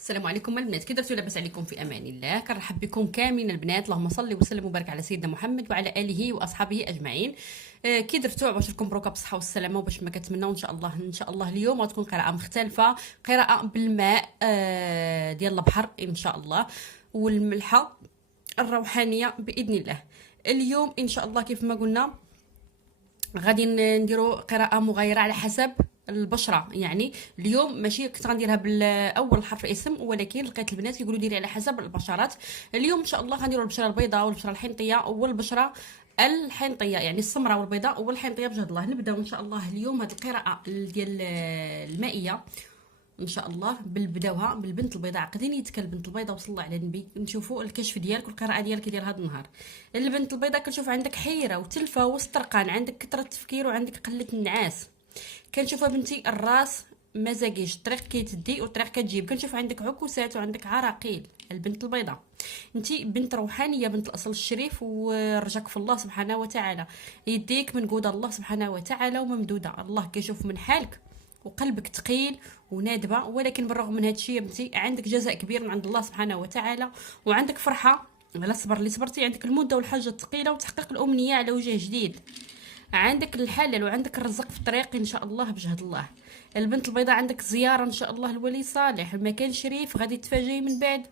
السلام عليكم البنات، كي درتوا؟ لاباس عليكم؟ في امان الله. كنرحب بكم كاملين البنات. اللهم صل وسلم وبارك على سيدنا محمد وعلى اله واصحابه اجمعين. كي درتوا؟ عباشركم بروكا بالصحه والسلامه وباش ما كتمناو ان شاء الله اليوم غتكون قراءه مختلفه، قراءه بالماء ديال البحر ان شاء الله، والملحه الروحانيه باذن الله. اليوم ان شاء الله كيف ما قلنا غادي نديروا قراءة مغايرة على حسب البشرة. يعني اليوم ماشي كنت غنديرها بالاول حرف اسم، ولكن لقيت البنات كيقولوا ديري على حسب البشرات. اليوم ان شاء الله غنديروا البشرة البيضاء والبشرة الحنطية والبشرة الحنطيه، يعني السمراء والبيضاء والحنطيه بجهد الله. نبداو ان شاء الله اليوم هذه القراءه ديال المائيه ان شاء الله. بداوها بالبنت البيضاء. عقدين يدك البنت البيضاء وصلى على النبي. نشوفوا الكشف ديالك والقراءه ديالك ديال هذا النهار. البنت البيضاء كنشوف عندك حيره وتلفه واسترقان، عندك كثره تفكير وعندك قله النعاس. كنشوفها بنتي الراس مزاجيش، الطريق كيتدي والطريق كتجيب. كنشوف عندك عكوسات وعندك عراقيل. البنت البيضاء انتي بنت روحانيه، بنت الاصل الشريف، ورجاك في الله سبحانه وتعالى. يديك منقوده الله سبحانه وتعالى وممدوده. الله كيشوف من حالك وقلبك ثقيل ونادبه، ولكن بالرغم من هذا الشيء يا بنتي عندك جزاء كبير من عند الله سبحانه وتعالى، وعندك فرحه على الصبر اللي صبرتي. عندك المده والحاجه الثقيله وتحقيق الامنيه على وجه جديد. عندك الحلال وعندك الرزق في الطريق ان شاء الله بجهد الله. البنت البيضاء عندك زياره ان شاء الله لولي صالح، المكان شريف، غادي تفاجئي من بعد،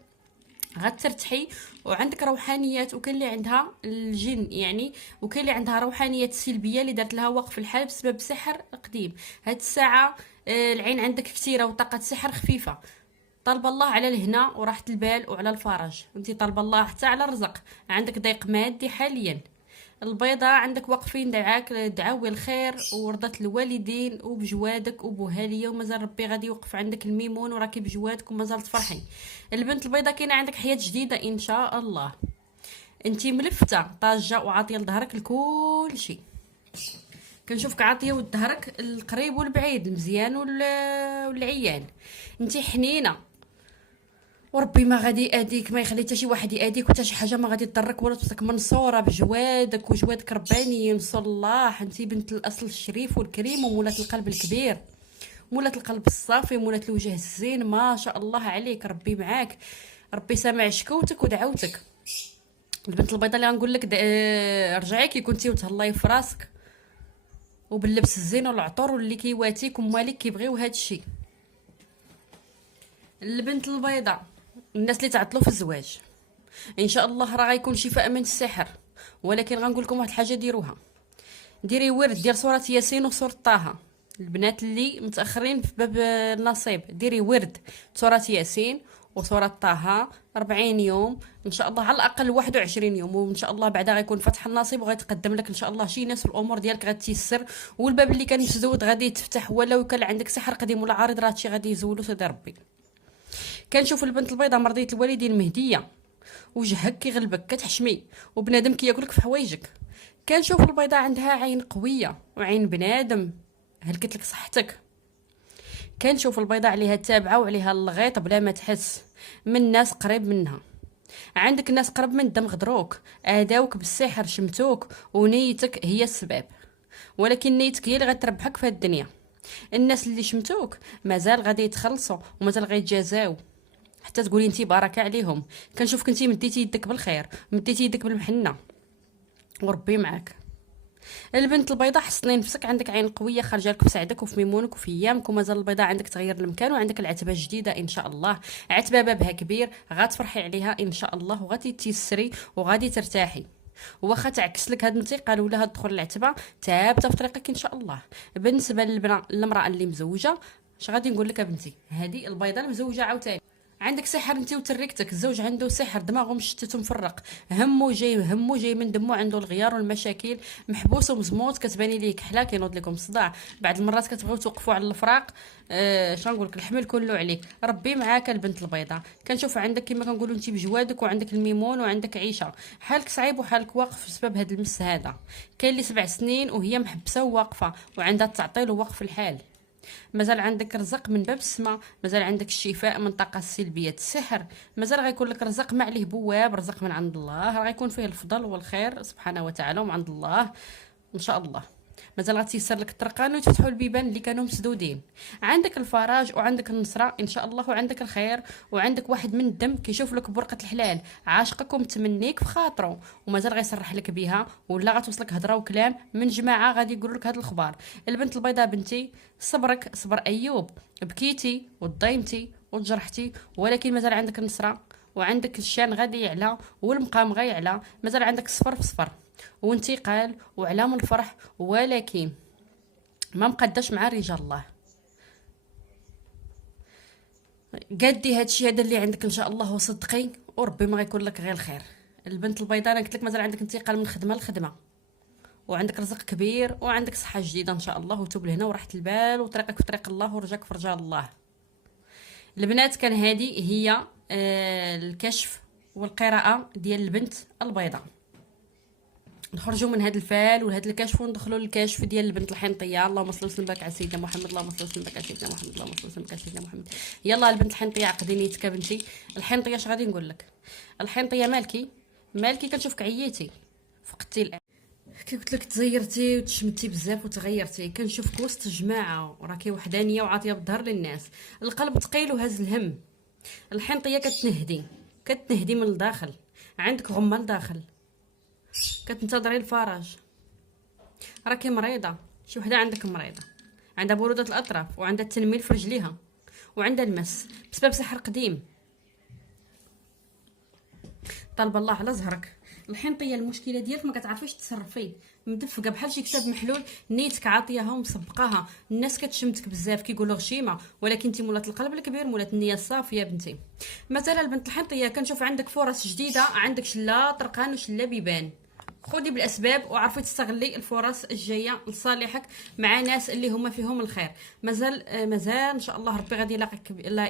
غترتحي. وعندك روحانيات، وكان اللي عندها الجن يعني، وكان اللي عندها روحانيات سلبيه اللي دارت لها وقف الحال بسبب سحر قديم. هاد الساعه العين عندك كثيره وطاقه السحر خفيفه. طالب الله على الهنا وراحه البال وعلى الفرج. انت طالب الله حتى على الرزق. عندك ضيق مادي حاليا. البيضاء عندك واقفين دعاك دعاوي الخير ورضة الوالدين وبجوادك وبوهالية، ومازال ربي غادي يوقف عندك الميمون وراكي بجوادك ومازال تفرحي. البنت البيضاء كاينه عندك حياة جديدة ان شاء الله. انتي ملفتة طاجة وعاطية لظهرك لكل شيء. كنشوفك عاطيه ودهرك القريب والبعيد، المزيان والعيان. انتي حنينه، وربي ما غادي يأذيك، ما يخلي حتى شي واحد يأذيك، وحتى شي حاجه ما غادي تضرك، ولا توصلك منصوره بجوادك وجوادك ربانيين صلاح. انتي بنت الاصل الشريف والكريم ومولات القلب الكبير، مولات القلب الصافي، مولات الوجه الزين. ما شاء الله عليك، ربي معاك، ربي سامع شكوتك ودعوتك. البنت البيضاء اللي غنقول لك رجعي كي كنتي وتهلاي في راسك وباللبس الزين والعطور واللي كيواتيك ومالك كيبغيو هاد الشيء. البنت البيضاء الناس اللي تعطلوا في الزواج ان شاء الله راه غيكون شفاء من السحر، ولكن غنقول لكم واحد الحاجه ديروها. ديري ورد ديال سوره ياسين وسوره طه. البنات اللي متاخرين في باب النصيب، ديري ورد سوره ياسين وسوره طه 40 يوم ان شاء الله، على الاقل 21 يوم، وان شاء الله بعدا غيكون فتح النصيب وغيتقدم لك ان شاء الله شي ناس، والامور ديالك غتيسر، والباب اللي كان مسدود غادي يتفتح، ولو كان عندك سحر قديم ولا عارض راه هادشي غادي يزولو سيدي ربي. كنشوف البنت البيضاء مرضيه الوالدين مهديه، وجهك كيغلبك كتحشمي، وبنادم كياكلك في حوايجك. كنشوف البيضاء عندها عين قويه وعين بنادم هلكت لك صحتك. كنشوف البيضاء عليها التابعه وعليها الغيط بلا ما تحس من ناس قريب منها. عندك ناس قرب من الدم غدروك، اذاوك بالسحر، شمتوك، ونيتك هي السبب، ولكن نيتك هي اللي غتربحك في هاد الدنيا. الناس اللي شمتوك مازال غادي يتخلصوا ومازال غيتجازاو، حتى تقولي انتي باركه عليهم. كنشوفك انتي مديتي يدك بالخير، مديتي يدك بالمحنه، وربي معاك. البنت البيضاء حصني نفسك، عندك عين قويه خارجه لك في سعدك وفي ميمونك وفي ايامك، ومازال البيضاء عندك تغيير المكان، وعندك العتبه جديده ان شاء الله. عتبه بابها كبير غتفرحي عليها ان شاء الله، وغادي تيسري وغادي ترتاحي. واخا تعكس لك هاد الانتقال ولا هاد دخول العتبه، ثابته في طريقك ان شاء الله. بالنسبه للمراه اللي مزوجه، اش غادي نقول لك يا بنتي؟ هذه البيضاء المزوجه عاوتاني عندك سحر انت وتريكتك. الزوج عنده سحر، دماغه مشتت ومفرق، همه جاي من دمه، عنده الغيار والمشاكل، محبوس ومزموت، كتباني ليه كحله، كينوض لكم صداع، بعض المرات كتبغيو توقفوا على الفراق. شنو نقول لك؟ الحمل كله عليك، ربي معاك البنت البيضاء. كنشوف عندك كما كنقولوا انت بجوادك، وعندك الميمون، وعندك عيشه. حالك صعيب وحالك واقف بسبب هذا المس هذا. كاين اللي 7 سنين وهي محبسه وواقفه وعندها تعطيل ووقف الحال. مازال عندك رزق من باب السماء، مازال عندك الشفاء من الطاقه السلبيه السحر، مازال غيكون لك رزق ما عليه بواب، رزق من عند الله، راه غيكون فيه الفضل والخير سبحانه وتعالى ومن عند الله ان شاء الله. مازال غتيسر لك الطرقان وتفتحوا البيبان اللي كانوا مسدودين. عندك الفرج وعندك النصره ان شاء الله، وعندك الخير، وعندك واحد من الدم كيشوف لك بورقه الحلال، عاشقك ومتمنيك في خاطره، ومازال غيصرح لك بها، ولا غتوصلك هضره وكلام من جماعه غادي يقولوا لك هاد الاخبار. البنت البيضاء بنتي، صبرك صبر ايوب، بكيتي وضيمتي وتجرحتي، ولكن مازال عندك النصره، وعندك الشان غادي يعلى والمقام غيعلى، مازال عندك صفر في صفر وانتقال وعلام الفرح، ولكن ما مقداش مع رجال الله. قدي هادشي هذا اللي عندك ان شاء الله وصدقي، وربي ما غيكون لك غير الخير. البنت البيضاء انا قلت لك مازال عندك انتقال من خدمه لخدمه، وعندك رزق كبير، وعندك صحه جديده ان شاء الله، وتوب لهنا وراحه البال، وطريقك في طريق الله، ورجاك في رجال الله. البنات كان هذه هي الكشف والقراءه ديال البنت البيضاء. نخرجوا من هذا الفال وهذا الكشف وندخلوا للكشف ديال البنت الحنطيه. اللهم صل وسلم وبارك على سيدنا محمد، اللهم صل وسلم وبارك على سيدنا محمد، اللهم صل وسلم وبارك على سيدنا محمد. يلا البنت الحنطيه عقدي نيتك بنتي. الحنطيه اش غادي نقول لك؟ الحنطيه مالكي كنشوفك عييتي، فقدتي الان، كي قلت لك تزيرتي وتشمتي بزاف وتغيرتي، كنشوفك وسط جماعه وراكي وحدانيه وعاطيه بالظهر للناس، القلب ثقيل وهز الهم. الحنطيه كتنهدي من الداخل، عندك غمه لداخل، كتنتظري الفرج، راكي مريضه. شي وحده عندك مريضه، عندها بروده الاطراف، وعندها التنميل في رجليها، وعندها المس بسبب سحر قديم. طالب الله على زهرك. الحنطيه المشكله ديالك ما كتعرفيش تصرفي، مدفقه بحال شي كتاب محلول، نيتك عاطياها ومسبقاها، الناس كتشمتك بزاف كيقولوا غشيمه، ولكن انت مولات القلب الكبير، مولات النيه الصافيه بنتي. مثلا البنت الحنطيه كنشوف عندك فرص جديده، عندك شلا طرقان وشلا بيبان، خذي بالاسباب وعرفي تستغلي الفرص الجايه لصالحك مع ناس اللي هما فيهم الخير. مازال ان شاء الله ربي غادي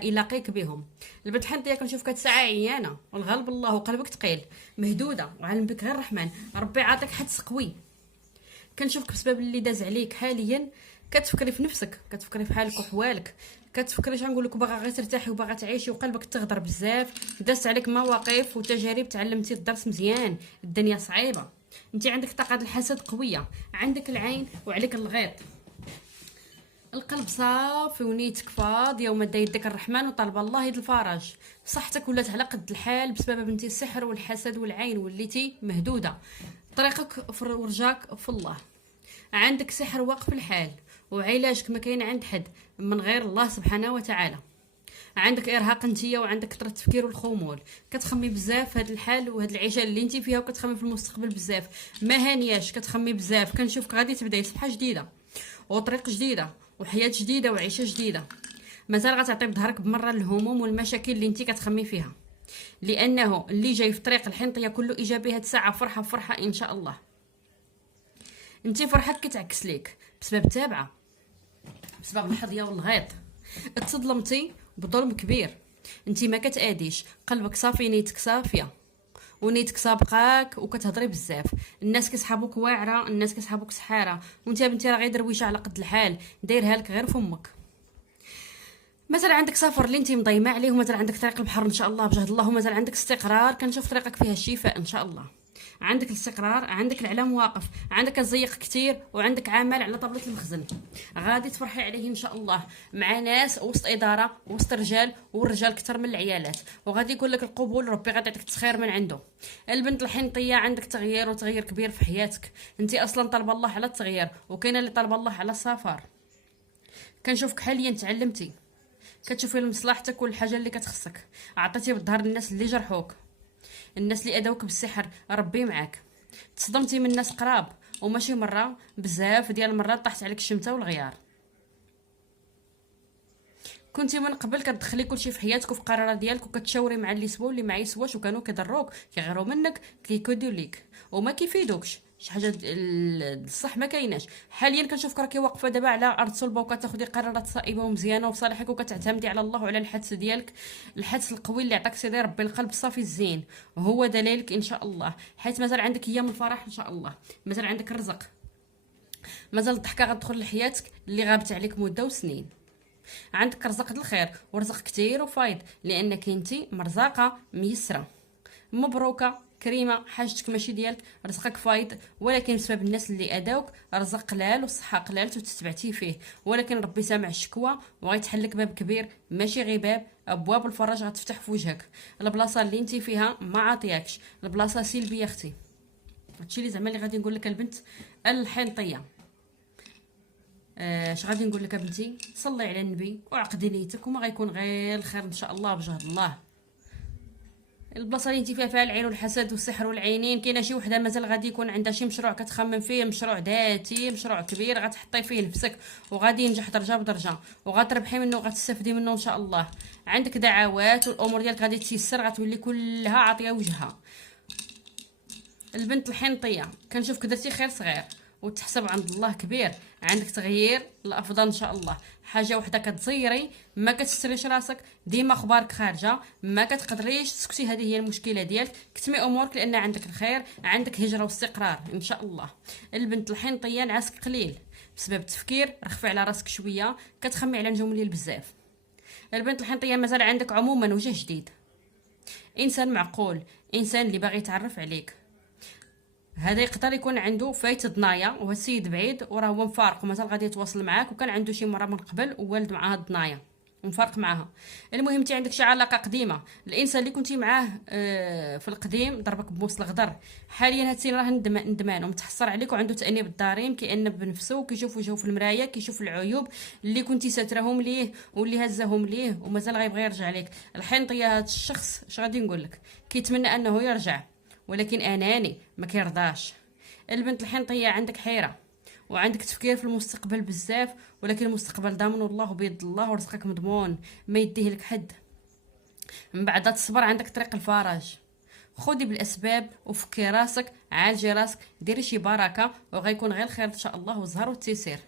يلاقيك بهم. البنت الحنطيه كنشوف كتسعى عيانه، والغالب الله وقلبك ثقيل، مهدوده، وعلم بك غير الرحمن، ربي عاطيك حدس قوي. كنشوفك بسبب اللي داز عليك حاليا كتفكري في نفسك، كتفكري في حالك وحوالك، كتفكري شنقول لك، باغا غير ترتاحي وباغا تعيشي، وقلبك تغدر بزاف، دازت عليك مواقف وتجارب، تعلمتي الدرس مزيان، الدنيا صعيبه. انت عندك طاقه الحسد قويه، عندك العين وعليك الغيط، القلب صافي ونيتك فاضيه، ومد يدك الرحمن وطالب الله يد الفرج. صحتك ولات على قد الحال بسبب بنتي السحر والحسد والعين، وليتي مهدوده. طريقك ورجاك في الله، عندك سحر واقف الحال، وعلاجك ما كاين عند حد من غير الله سبحانه وتعالى. عندك ارهاق انتيه، وعندك كثره التفكير والخمول، كتخمي بزاف في هذا الحال وهاد العيشه اللي انت فيها، وكتخمي في المستقبل بزاف، ما هانياش كتخمي بزاف. كنشوفك غادي تبداي صفحه جديده وطريق جديده وحياه جديده وعيشه جديده. مازال غتعطي بظهرك بمره الهموم والمشاكل اللي انت كتخمي فيها، لانه اللي جاي في طريق الحنطيه كله ايجابي. هاد الساعه فرحه فرحه ان شاء الله. انت فرحتك كتعكس ليك بسبب التابعه، بسبب الحظيه والغيط، تصدمتي بظلم كبير. انت ما كتاديش، قلبك صافي، نيتك صافيه، ونيتك سابقاك، وكتهضري بزاف. الناس كيسحابوك واعره، الناس كيسحابوك سحاره، وانت يا بنتي راه غير درويشه على قد الحال، دايرها لك غير فمك. مازال عندك سفر اللي انت مضيمه عليه، ومازال عندك طريق البحر ان شاء الله بجهد الله، ومازال عندك استقرار، كنشوف طريقك فيها الشفاء ان شاء الله. عندك الاستقرار، عندك العلام واقف، عندك كتزيق كتير، وعندك عمل على طاوله المخزن غادي تفرحي عليه ان شاء الله، مع ناس وسط اداره وسط رجال، والرجال كتر من العيالات، وغادي يقول لك القبول، ربي غادي يعطيك التسخير من عنده. البنت الحنطيه عندك تغيير، وتغيير كبير في حياتك. انت اصلا طالبه الله على التغيير، وكاينه اللي طالبه الله على السفر. كنشوفك حاليا تعلمتي، كتشوفي لمصلحتك والحاجه اللي كتخصك، عطيتي بالظهر للناس اللي جرحوك، الناس اللي اداوك بالسحر، ربي معاك. تصدمتي من ناس قراب، وماشي مره، بزاف ديال المرات طاحت عليك الشمته والغيار. كنتي من قبل كتدخلي كلشي في حياتك وفي قرارات ديالك، وكتشاوري مع اللي سوا واللي ما يسواش، وكانوا كيضروك، كيغيروا منك، كيكودوا ليك، وما كيفيدوكش. شي حاجه الصح ما كايناش. حاليا كنشوفك راكي واقفه دابا على ارض صلبه، وكتاخدي قرارات صائبه ومزيانه وصالحك، وكتعتمدي على الله وعلى الحدس ديالك، الحدس القوي اللي عطاك سيدي ربي، القلب الصافي الزين، وهو دليلك ان شاء الله. حيت مازال عندك ايام الفرح ان شاء الله، مازال عندك الرزق، مازال الضحكه غتدخل لحياتك اللي غابت عليك مده وسنين. عندك رزق الخير ورزق كتير وفايض، لانك انت مرزاقه ميسره مبروكه كريمه حاجتك ماشي ديالك، رزقك فايض، ولكن بسبب الناس اللي اداوك رزق قلال والصحه قلالت وتتبعتي فيه، ولكن ربي سامع الشكوى وغيتحل لك باب كبير ماشي غير باب، ابواب الفرج غتفتح في وجهك. البلاصه اللي انت فيها ما عاطياكش، البلاصه سلبيه اختي. هادشي اللي زعما اللي غادي نقول لك البنت الحنطيه. اش غادي نقول لك بنتي؟ صلي على النبي وعقدي نيتك وما غيكون غير الخير ان شاء الله بجهد الله. البلاصه اللي انت فيها العين والحسد والسحر والعينين، كاينه شي وحده مازال غادي يكون عندها شي مشروع كتخمم فيه، مشروع ذاتي، مشروع كبير غتحطي فيه نفسك وغادي ينجح درجه بدرجه وغتربحي منه وغتستافدي منه ان شاء الله. عندك دعوات والامور ديالك غادي تيسر، غتولي كلها عاطيه وجهها. البنت الحنطيه كنشوفك درتي خير صغير وتحسب عند الله كبير، عندك تغيير الافضل ان شاء الله. حاجه وحده كتزيري، ما كتستريش راسك، ديما اخبارك خارجه، ما كتقدريش تسكتي، هذه هي المشكله ديالك. كتمي امورك لان عندك الخير، عندك هجره واستقرار ان شاء الله. البنت الحنطيه نعاسك قليل بسبب التفكير، رخفي على راسك شويه، كتخمي على نجوم الليل بزاف. البنت الحنطيه مازال عندك عموما وجه جديد، انسان معقول، انسان اللي باغي يتعرف عليك. هذا يقدر يكون عنده فايت ضنايا وهو السيد بعيد وراه هو مفارق ومازال غادي يتواصل معاك، وكان عنده شي مره من قبل ووالد معاها الضنايا ومفارق معاها. المهم انت عندك شي علاقه قديمه، الانسان اللي كنتي معاه في القديم ضربك بموس الغدر. حاليا هاد السين راه ندمان ومتحسر عليك وعنده تانيب الضريم، كيأنب بنفسه وكيشوف وجهه في المرايه، كيشوف العيوب اللي كنتي ساترهم ليه واللي هزهم ليه ومازال غيبغي يرجع لك. الحنطيه هاد الشخص اش غادي نقول لك، كيتمنى انه يرجع ولكن اناني ما كيرضاش. البنت الحنطيه عندك حيره وعندك تفكير في المستقبل بزاف، ولكن المستقبل ضامن الله وبيد الله ورزقك مضمون ما يديه لك حد. من بعد تصبر عندك طريق الفرج، خدي بالاسباب وفكي راسك، عالجي راسك، ديري شي بركه وغيكون غير خير ان شاء الله والزهر والتيسير.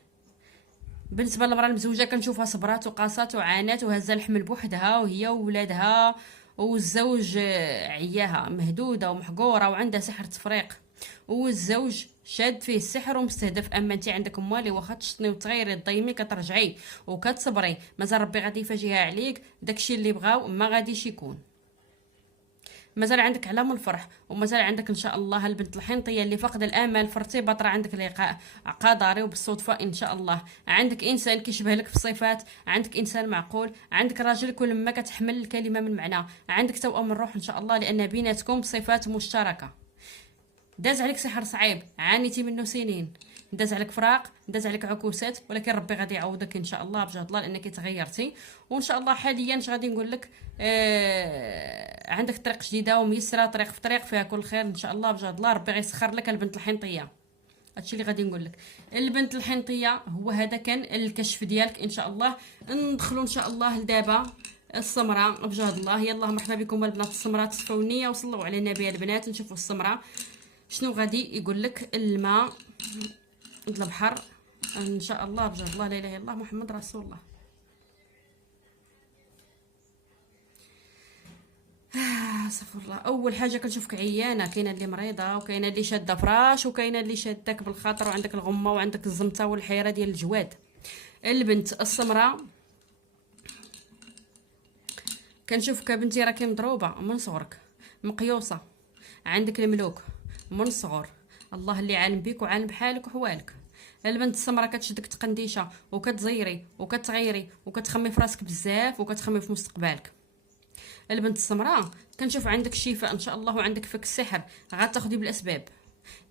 بالنسبه للمراه المزوجه كنشوفها صبرات وقاسات وعانات وهزه الحمل بوحدها وهي وولادها، والزوج عياها مهدوده ومحقوره وعندها سحر تفريق، والزوج شاد فيه السحر ومستهدف. اما انت عندك اموالي واخا تشطني وتغيري تضيمي كترجعي وكتصبري، مازال ربي غادي يفاجئها عليك، داكشي اللي بغاو ما غاديش يكون. مازال عندك علام الفرح ومازال عندك ان شاء الله البنت الحنطيه اللي فقد الامل في ارتباط، راه عندك لقاء قدري وبالصدفه ان شاء الله. عندك انسان كيشبه لك في الصفات، عندك انسان معقول، عندك راجل كل ما كتحمل الكلمه من معنى، عندك توأم الروح ان شاء الله لان بيناتكم صفات مشتركه. داز عليك سحر صعيب عانيتي منه سنين، داز عليك فراق، داز عليك عكوسات، ولكن ربي غادي يعوضك ان شاء الله بجهد الله لانك تغيرتي. وان شاء الله حاليا اش غادي نقول لك، عندك طريق جديده وميسره، طريق في طريق فيها كل خير ان شاء الله بجهد الله. ربي غيسخر لك البنت الحنطيه، هادشي اللي غادي نقول لك. البنت الحنطيه هو هذا كان الكشف ديالك ان شاء الله. ندخلوا ان شاء الله لدابا السمراء بجهد الله. يلا مرحبا بكم البنات السمراء، تصفوا النيه وصلوا على النبي البنات. نشوفوا السمراء شنو غادي يقول لك. الماء البحر ان شاء الله بجهد الله، لا اله الا الله محمد رسول الله. استغفر الله. اول حاجه كنشوفك عيانه، كاينه اللي مريضه وكاينه اللي شاده فراش وكاينه اللي شادك بالخاطر، وعندك الغمه وعندك الزمته والحيره ديال الجواد. البنت السمراء كنشوفك بنتي راكي مضروبه من صغرك، مقيوسه، عندك الملوك من الصغر، الله اللي عالم بيك وعالم بحالك وحوالك. البنت السمراء كتشدك تقنديشه وكتزيري وكتغيري وكتخمي في راسك بزاف وكتخمي في مستقبلك. البنت السمراء كنشوف عندك الشفاء ان شاء الله وعندك فك السحر، غتاخدي بالاسباب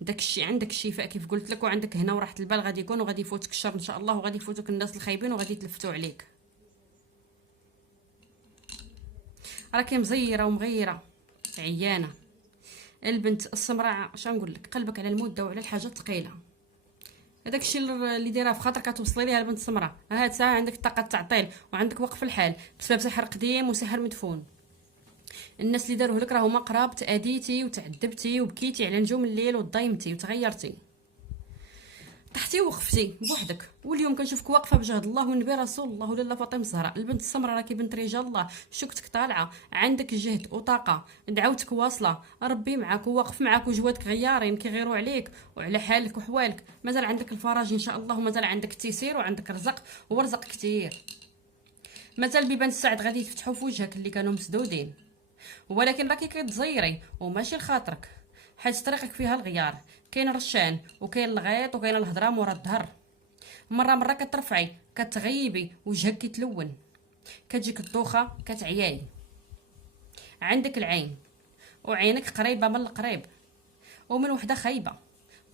داكشي، عندك الشفاء كيف قلت لك، وعندك هنا وراحه البال غادي يكون، وغادي يفوتك الشر ان شاء الله، وغادي يفوتوك الناس الخايبين وغادي يتلفتوا عليك. راكي مزيره ومغيره عيانه. البنت السمراء اش نقول لك، قلبك على المده وعلى الحاجه الثقيله، هذاك الشيء اللي دايره في خاطرك كتوصلي ليها البنت السمراء. هاد الساعه عندك طاقه تعطيل وعندك وقف الحال بسبب سحر قديم وسحر مدفون. الناس اللي داروه لك راهما قراب، تاديتي وتعذبتي وبكيتي على نجوم الليل وضيمتي وتغيرتي، طحتي وقفتي بوحدك، واليوم كنشوفك واقفه بجهد الله والنبي رسول الله ولاله فاطمه الزهراء. البنت السمراء راكي بنت رجال الله، شوكتك طالعه، عندك جهد وطاقه، دعوتك واصله، ربي معاك وواقف معاك وجوادك غيارين كيغيروا عليك وعلى حالك وحوالك. مازال عندك الفرج ان شاء الله، ومازال عندك التيسير وعندك رزق ورزق كتير. مازال بيبان السعد غادي يفتحوا في وجهك اللي كانوا مسدودين. ولكن راكي كتزيري وماشي لخاطرك، حيت طريقك فيها الغيار، كاين الرشان وكاين الغيط وكاين الهضره مورا الظهر. مره كترفعي كتغيبي وجهك كيتلون، كتجيك الدوخه كتعياي. عندك العين، وعينك قريبه من القريب، ومن وحده خايبه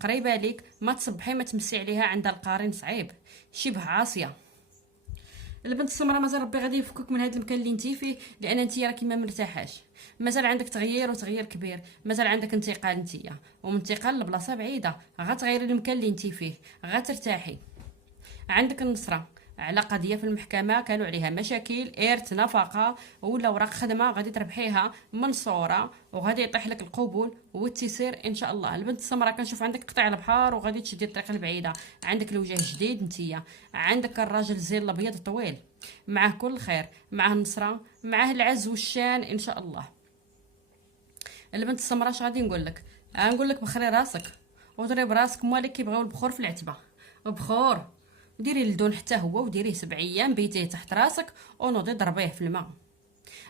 قريبه ليك ما تصبحي ما تمسي عليها، عندها القارين صعيب شبه عاصيه. البنت السمراء مازال ربي غادي يفكك من هذا المكان اللي انتي فيه، لان انتي راكي ما مرتاحاش، مازال عندك تغيير وتغيير كبير، مازال عندك انتقال نتيا، ومن انتقال لبلاصه بعيده غتغيري المكان اللي انتي فيه غترتاحي. عندك النصره على قضيه في المحكمه كانوا عليها مشاكل، ارث، نفقه ولا اوراق خدمه غادي تربحيها منصوره، وغادي يطيح لك القبول والتيسير ان شاء الله. البنت السمراء كنشوف عندك قطع البحر وغادي تشدي الطريق البعيده، عندك الوجه الجديد نتيا، عندك الراجل الزين الابيض الطويل، معاه كل خير، معاه النصره، معاه العز والشان ان شاء الله. البنت السمراء اش غادي نقول لك؟ غنقول لك بخري راسك وضرب راسك، موالك كيبغيو البخور في العتبه، بخور ديري اللدون حتى هو وديريه 7 ايام بيتيه تحت راسك ونوضي ضربيه في الماء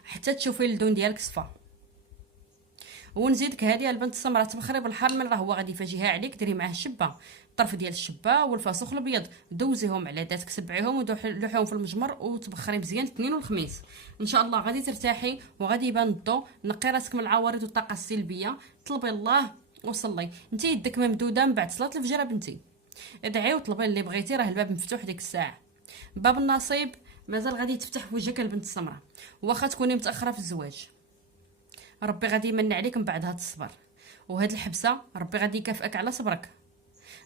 حتى تشوفي اللدون ديالك صفا. ونزيدك هذه البنت السمراء تبخري بالحار من راه هو غادي يفاجئها عليك، ديري معاه الشبه، الطرف ديال الشبه والفاسوخ الابيض، دوزيهم على ذاتك، سبعيهم ولوحيهم في المجمر وتبخري مزيان الاثنين والخميس ان شاء الله غادي ترتاحي وغادي يبان الضو. نقي راسك من العوارض والطاقه السلبيه، طلبي الله وصلي. انت يدك ممدوده من بعد صلاه الفجر بنتي، ادعي وطلبي اللي بغيتي، راه الباب مفتوح ديك الساعه. باب النصيب مازال غادي يتفتح في وجهك البنت السمراء، واخا تكوني متاخره في الزواج ربي غادي يمن عليك من بعد هاد الصبر وهاد الحبسه، ربي غادي يكافئك على صبرك.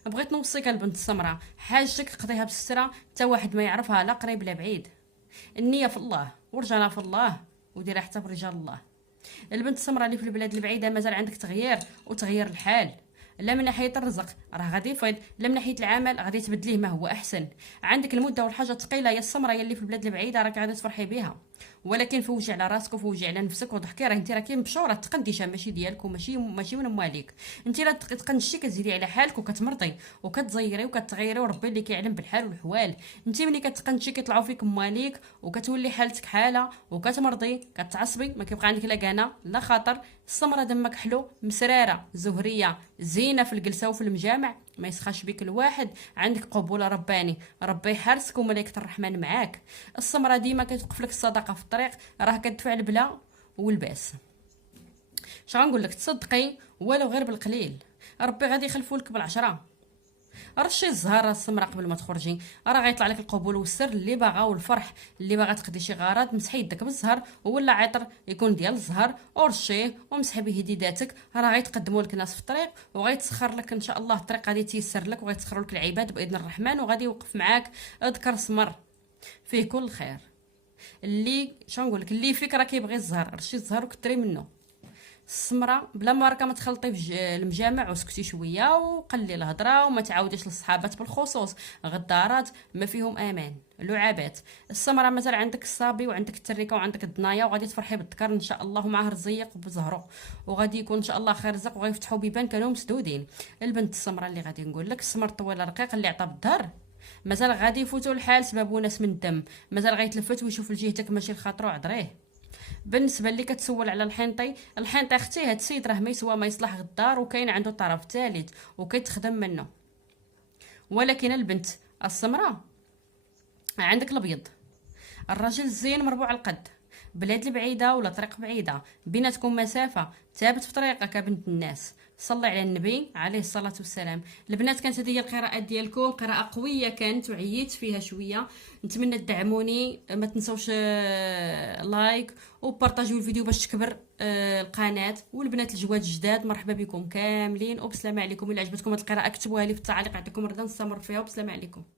بغيت نوصيك البنت السمراء، حاجتك قضيها بسترة، حتى واحد ما يعرفها لا قريب لا بعيد. النيه في الله ورجعنا في الله وديرها حتى برجال الله. البنت السمراء اللي في البلاد البعيده مازال عندك تغيير وتغيير الحال، لا من ناحيه الرزق راه غادي يفيض، لا من ناحيه العمل غادي تبدليه ما هو احسن. عندك المده والحاجه الثقيله يا السمراء يلي في البلاد البعيده راك غادي تفرحي بها، ولكن فوجي على راسك وفوجي على نفسك وضحكي، راه انت راكي مبشوره تقنديشه ماشي ديالك وماشي من مواليك. انت لا تقنشي كتزيدي على حالك وكتمرضي وكتزيري وكتغيري وربي اللي كيعلم بالحال والحوال. انت ملي كتقنشي كيطلعوا فيك مواليك وكتولي حالتك حاله وكتمرضي كتعصبي، ما كيبقى عندك لا كانه لا خاطر. السمره دمك حلو مسراره زهريه زينه في الجلسه وفي المجامع، ما يسخاش بك الواحد، عندك قبول رباني، ربي يحرسك وملائكه الرحمن معاك. السمره ديما كتوقف لك الصدقه في الطريق، راه كتدفع البلا والباس. اش غنقول لك؟ تصدقي ولو غير بالقليل ربي غادي يخلفوا لك بالعشره. رشي الزهر السمراء قبل ما تخرجي، راه غيطلع لك القبول والسر اللي باغا والفرح، اللي باغا تقضي شي غرض مسحي يدك بالزهر ولا عطر يكون ديال الزهر ورشيه ومسحي به يديداتك، راه غيتقدموا لك ناس في الطريق وغيتسخر لك ان شاء الله الطريق، غادي تيسر لك وغيتسخروا لك العباد باذن الرحمن، وغادي يوقف معاك اذكر سمر فيه كل خير. اللي نقول لك اللي فيك راه كيبغي الزهر، رشي الزهر وكثري منه. السمره بلا ما راكا ما تخلطي في المجامع وسكتي شويه وقلي الهضره وما تعاوديش للصحابات بالخصوص، غدارات ما فيهم امان، لعابات. السمره مازال عندك الصابي وعندك التريكه وعندك الدنايا وغادي تفرحي بالذكر ان شاء الله ومعاه رزيق وبزهرو، وغادي يكون ان شاء الله خير رزق وغيفتحوا بيبان كانوا مسدودين. البنت السمره اللي غادي نقول لك، السمر طويل رقيق اللي عطى بالظهر مازال غادي يفوتوا الحال سبب ناس من الدم، مازال غيتلفت ويشوف لجهتك ماشي لخاطرو عذريه. بالنسبه اللي كتسول على الحنطي، الحنطي اختي هاد السيد راه ما يسوى ما يصلح غدار وكاين عنده طرف ثالث وكيتخدم منه. ولكن البنت السمراء عندك الابيض، الراجل الزين مربوع القد، بلاد البعيده ولا طريق بعيده بيناتكم مسافه، ثابت في طريقك بنت الناس. صلي على النبي عليه الصلاه والسلام. البنات كانت هذه هي القراءات ديالكم، قراءه قويه كانت وعييت فيها شويه، نتمنى تدعموني، ما تنسوش لايك وبارطاجيو الفيديو باش تكبر القناه. والبنات الجواد الجداد مرحبا بكم كاملين وبسلامه عليكم. الا عجبتكم هذه القراءه اكتبوها لي في التعليق، يعطيكم رضا نستمر فيها وبسلامه عليكم.